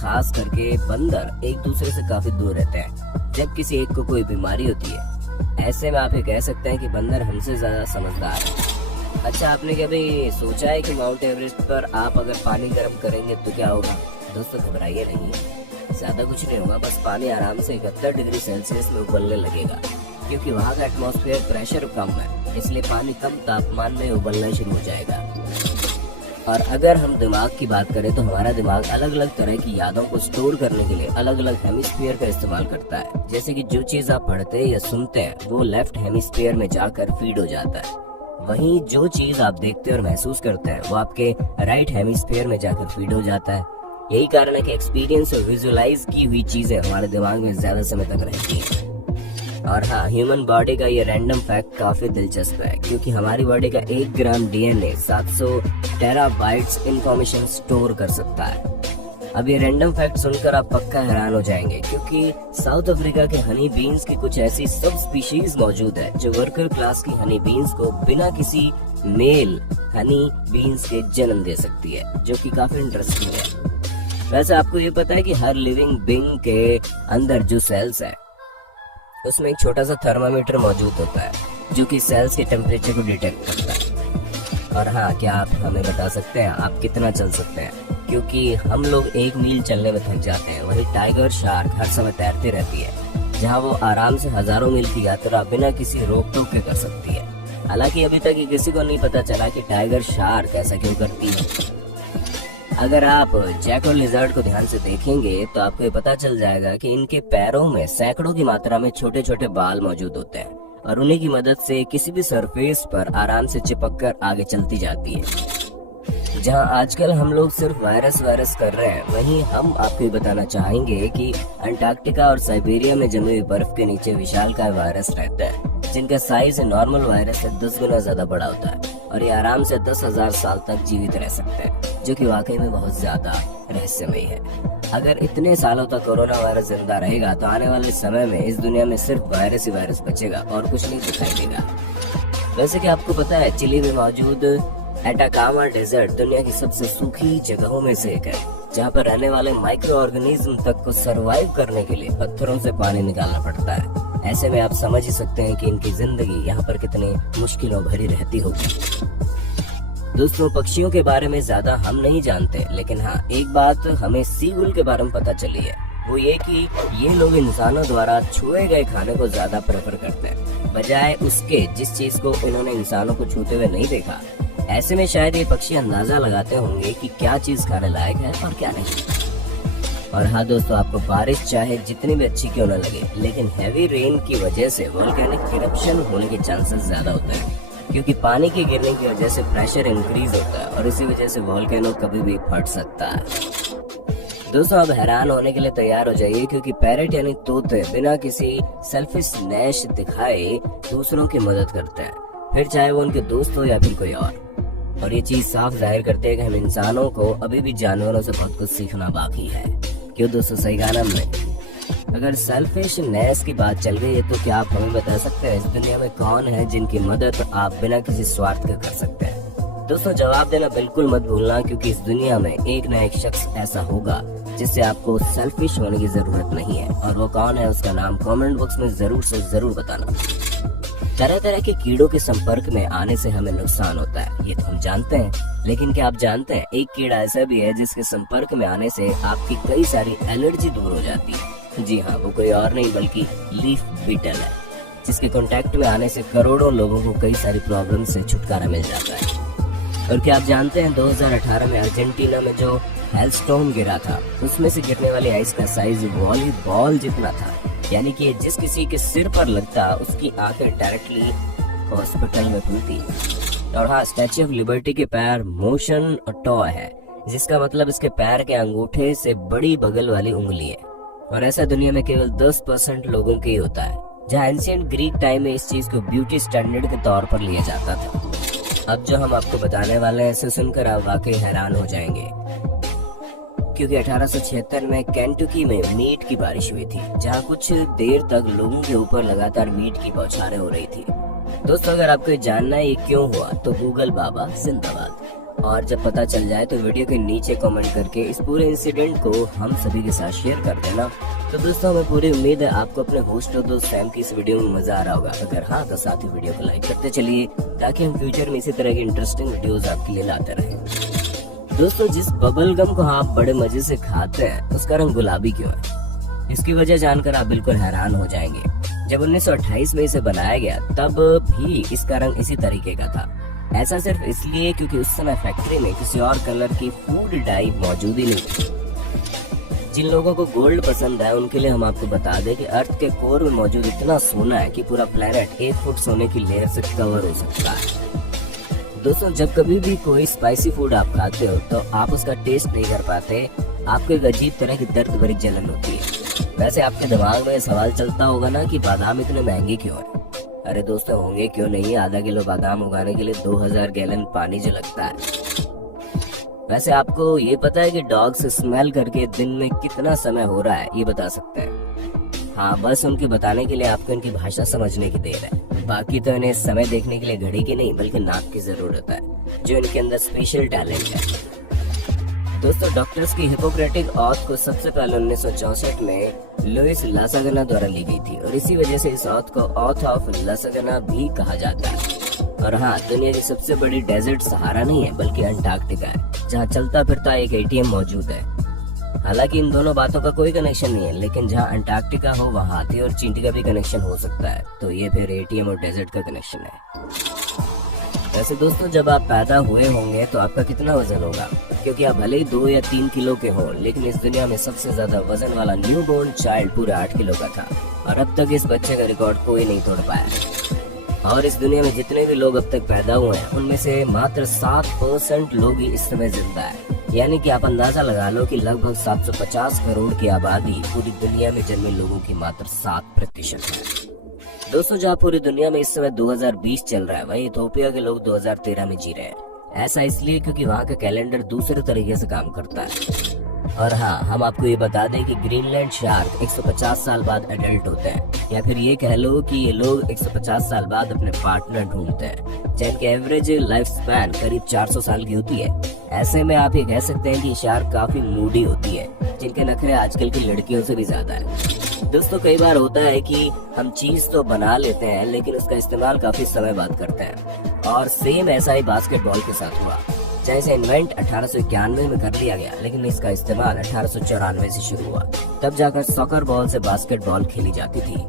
खास करके बंदर एक दूसरे से काफी दूर रहते हैं जब किसी एक को कोई बीमारी होती है। ऐसे में आप ये कह सकते हैं कि बंदर हमसे ज्यादा समझदार है। अच्छा, आपने कभी सोचा है कि माउंट एवरेस्ट पर आप अगर पानी गर्म करेंगे तो क्या होगा? दोस्तों घबराइए नहीं, ज्यादा कुछ नहीं होगा, बस पानी आराम से 71 डिग्री सेल्सियस में उबलने लगेगा, क्योंकि वहाँ का एटमॉस्फेयर प्रेशर कम है, इसलिए पानी कम तापमान में उबलना शुरू हो जाएगा। और अगर हम दिमाग की बात करें तो हमारा दिमाग अलग अलग तरह की यादों को स्टोर करने के लिए अलग अलग हेमिस्फीयर का इस्तेमाल करता है। जैसे कि जो चीज आप पढ़ते या सुनते हैं वो लेफ्ट हेमिस्फीयर में जाकर फीड हो जाता है, वहीं जो चीज आप देखते और महसूस करते हैं वो आपके राइट हेमिस्फीयर में जाकर फीड हो जाता है। यही कारण है कि एक्सपीरियंस और विजुअलाइज की हुई चीजें हमारे दिमाग में ज्यादा समय तक रहती हैं। और हाँ, ह्यूमन बॉडी का ये रैंडम फैक्ट काफी दिलचस्प है, क्योंकि हमारी बॉडी का 1 ग्राम डीएनए 700 टेराबाइट्स इंफॉर्मेशन स्टोर कर सकता है। अब ये रैंडम फैक्ट सुनकर आप पक्का हैरान हो जाएंगे, क्योंकि साउथ अफ्रीका के हनी बीन्स की कुछ ऐसी सब स्पीशीज मौजूद है जो वर्कर क्लास की हनी बीन्स को बिना किसी मेल हनी बीन्स के जन्म दे सकती है, जो कि काफी इंटरेस्टिंग है। वैसे आपको ये पता है कि हर लिविंग बीइंग के अंदर जो सेल्स है उसमें एक छोटा सा थर्मामीटर मौजूद होता है जो कि सेल्स के टेम्परेचर को डिटेक्ट करता है। और हाँ, क्या आप हमें बता सकते हैं आप कितना चल सकते हैं? क्योंकि हम लोग 1 मील चलने में थक जाते हैं, वही टाइगर शार्क हर समय तैरती रहती है, जहाँ वो आराम से हजारों मील की यात्रा बिना किसी रोक टोक के कर सकती है। हालांकि अभी तक ये किसी को नहीं पता चला कि टाइगर शार्क ऐसा क्यों करती है। अगर आप जैकल लिजर्ड को ध्यान से देखेंगे तो आपको ये पता चल जाएगा कि इनके पैरों में सैकड़ों की मात्रा में छोटे छोटे बाल मौजूद होते हैं, और उन्हीं की मदद से किसी भी सरफेस पर आराम से चिपक कर आगे चलती जाती है। जहां आजकल हम लोग सिर्फ वायरस कर रहे हैं, वहीं हम आपको ये बताना चाहेंगे कि अंटार्कटिका और साइबेरिया में जमी हुई बर्फ के नीचे विशालकाय वायरस रहता है, जिनका साइज नॉर्मल वायरस से 10 गुना ज्यादा बड़ा होता है, और ये आराम से 10,000 साल तक जीवित रह सकते हैं, जो कि वाकई में बहुत ज्यादा रहस्यमयी है। अगर इतने सालों तक कोरोना वायरस जिंदा रहेगा तो आने वाले समय में इस दुनिया में सिर्फ वायरस ही वायरस बचेगा और कुछ नहीं दिखाई देगा। वैसे कि आपको पता है चिली में मौजूद एटाकामा डेजर्ट दुनिया की सबसे सूखी जगहों में से एक है, जहाँ पर रहने वाले माइक्रो ऑर्गेनिज्म तक को सरवाइव करने के लिए पत्थरों से पानी निकालना पड़ता है। ऐसे में आप समझ ही सकते हैं कि इनकी जिंदगी यहाँ पर कितनी मुश्किलों भरी रहती होगी। दोस्तों, पक्षियों के बारे में ज्यादा हम नहीं जानते, लेकिन हाँ, एक बात हमें सीगुल के बारे में पता चली है, वो ये कि ये लोग इंसानों द्वारा छुए गए खाने को ज्यादा प्रेफर करते हैं, बजाय उसके जिस चीज को इन्होंने इंसानों को छूते हुए नहीं देखा। ऐसे में शायद ये पक्षी अंदाजा लगाते होंगे कि क्या चीज खाने लायक है और क्या नहीं। और हाँ दोस्तों, आपको बारिश चाहे जितनी भी अच्छी क्यों न लगे, लेकिन हैवी रेन की वजह से वोल्केनिक इरप्शन होने के चांसेस ज्यादा होते हैं, क्योंकि पानी के गिरने की वजह से प्रेशर इंक्रीज होता है और इसी वजह से वोल्केनो कभी भी फट सकता है। दोस्तों, अब हैरान होने के लिए तैयार हो जाइए, क्योंकि पैरेट यानी तोते बिना किसी सेल्फिशनेस दिखाए दूसरों की मदद करते हैं, फिर चाहे वो उनके दोस्त हो या फिर कोई और ये चीज साफ जाहिर करते हैं कि हम इंसानों को अभी भी जानवरों से बहुत कुछ सीखना बाकी है। क्यों दोस्तों, सही कहा ना हमने? अगर सेल्फिशनेस की बात चल गई है तो क्या आप हमें बता सकते हैं इस दुनिया में कौन है जिनकी मदद आप बिना किसी स्वार्थ के कर सकते हैं? दोस्तों, जवाब देना बिल्कुल मत भूलना, क्योंकि इस दुनिया में एक न एक शख्स ऐसा होगा जिससे आपको सेल्फिश होने की जरूरत नहीं है, और वो कौन है उसका नाम कमेंट बॉक्स में जरूर से जरूर बताना। तरह तरह के कीड़ों के संपर्क में आने से हमें नुकसान होता है, ये तो हम जानते हैं, लेकिन क्या आप जानते हैं एक कीड़ा ऐसा भी है जिसके संपर्क में आने से आपकी कई सारी एलर्जी दूर हो जाती है। जी हाँ, वो कोई और नहीं बल्कि लीफ बीटल है, जिसके कांटेक्ट में आने से करोड़ों लोगों को कई सारी प्रॉब्लम से छुटकारा मिल जाता है। और क्या आप जानते हैं 2018 में अर्जेंटीना में जो हेलस्टॉर्म गिरा था, उसमें से गिरने वाली आइस का साइज वॉलीबॉल जितना था, यानी कि जिस किसी के सिर पर लगता उसकी आंखें डायरेक्टली हॉस्पिटल में खुलती। और हाँ, स्टैच्यू ऑफ लिबर्टी के पैर मोशन टॉय है, जिसका मतलब इसके पैर के अंगूठे से बड़ी बगल वाली उंगली है, और ऐसा दुनिया में केवल 10% लोगों के ही होता है, जहाँ एंशिएंट ग्रीक टाइम में इस चीज को ब्यूटी स्टैंडर्ड के तौर पर लिया जाता था। अब जो हम आपको बताने वाले हैं इसे सुनकर आप वाकई हैरान हो जाएंगे, क्योंकि 1876 में केंटुकी में मीट की बारिश हुई थी, जहां कुछ देर तक लोगों के ऊपर लगातार मीट की बौछारें हो रही थी। दोस्तों, अगर आपको जानना है ये क्यों हुआ तो गूगल बाबा जिंदाबाद। और जब पता चल जाए तो वीडियो के नीचे कमेंट करके इस पूरे इंसिडेंट को हम सभी के साथ शेयर कर देना। तो दोस्तों हमें पूरी उम्मीद है आपको अपने होस्ट और दोस्त सैम की इस वीडियो में मजा आ रहा होगा। अगर हाँ तो साथ ही वीडियो को लाइक करते चलिए ताकि हम फ्यूचर में इसी तरह की इंटरेस्टिंग वीडियोस आपके लिए लाते रहें। दोस्तों जिस बबल गम को आप बड़े मजे से खाते हैं उसका रंग गुलाबी क्यों है? इसकी वजह जानकर आप बिल्कुल हैरान हो जाएंगे। जब 1928 में इसे बनाया गया तब भी इसका रंग इसी तरीके का था। ऐसा सिर्फ इसलिए क्योंकि उस समय फैक्ट्री में किसी और कलर की फूड डाई मौजूद ही नहीं थी। जिन लोगों को गोल्ड पसंद है उनके लिए हम आपको बता दें कि अर्थ के कोर में मौजूद इतना सोना है कि पूरा प्लेनेट 1 फुट सोने की लेयर से कवर हो सकता है। दोस्तों जब कभी भी कोई स्पाइसी फूड आप खाते हो तो आप उसका टेस्ट नहीं कर पाते, आपको एक अजीब तरह की दर्द भरी जलन होती है। वैसे आपके दिमाग में सवाल चलता होगा ना कि बादाम इतने महंगे क्यों हैं? अरे दोस्तों होंगे क्यों नहीं, आधा किलो बादाम उगाने के लिए 2000 गैलन पानी जो लगता है। वैसे आपको ये पता है कि डॉग्स स्मेल करके दिन में कितना समय हो रहा है ये बता सकते हैं? हाँ बस उनके बताने के लिए आपको इनकी भाषा समझने की देर है। बाकी तो इन्हें समय देखने के लिए घड़ी की नहीं बल्कि नाक की जरूरत है, जो इनके अंदर स्पेशल टैलेंट है। दोस्तों डॉक्टर्स की हिपोक्रेटिक ऑथ को सबसे पहले 1964 में लुइस लासागना द्वारा ली गई थी और इसी वजह से इस ऑथ को ऑथ ऑफ लासागना भी कहा जाता है। और हाँ दुनिया की सबसे बड़ी डेजर्ट सहारा नहीं है बल्कि अंटार्कटिका है, जहाँ चलता फिरता एक ATM मौजूद है। हालांकि इन दोनों बातों का कोई कनेक्शन नहीं है, लेकिन जहाँ अंटार्कटिका हो वहाँ हाथी और चींटी का भी कनेक्शन हो सकता है, तो ये फिर ATM और डेजर्ट का कनेक्शन है। वैसे दोस्तों जब आप पैदा हुए होंगे तो आपका कितना वजन होगा? क्योंकि आप भले ही 2 या 3 किलो के हो, लेकिन इस दुनिया में सबसे ज्यादा वजन वाला न्यूबॉर्न चाइल्ड पूरे 8 किलो का था और अब तक इस बच्चे का रिकॉर्ड कोई नहीं तोड़ पाया। और इस दुनिया में जितने भी लोग अब तक पैदा हुए हैं उनमें से मात्र 7% लोग ही इस समय जिंदा है। यानी कि आप अंदाजा लगा लो कि लगभग 750 करोड़ की आबादी पूरी दुनिया में जन्मे लोगों की मात्र 7% है। दोस्तों जहाँ पूरी दुनिया में इस समय 2020 चल रहा है, वहीं इथोपिया के लोग 2013 में जी रहे हैं। ऐसा इसलिए क्योंकि वहाँ का कैलेंडर दूसरे तरीके से काम करता है। और हाँ हम आपको ये बता दें कि ग्रीनलैंड शार्क 150 साल बाद एडल्ट होते हैं, या फिर ये कह लो कि ये लोग 150 साल बाद अपने पार्टनर ढूंढते हैं, जिनकी एवरेज लाइफ स्पैन करीब 400 साल की होती है। ऐसे में आप ये कह सकते हैं कि शार्क काफी मूडी होती है, जिनके नखरे आजकल की लड़कियों से भी ज्यादा है। दोस्तों कई बार होता है कि हम चीज तो बना लेते हैं लेकिन उसका इस्तेमाल काफी समय बाद करते हैं, और सेम ऐसा ही बास्केटबॉल के साथ हुआ। चाहे इसे इन्वेंट 1891 में कर लिया गया, लेकिन इसका इस्तेमाल 1894 से शुरू हुआ। तब जाकर सॉकर बॉल से बास्केटबॉल खेली जाती थी।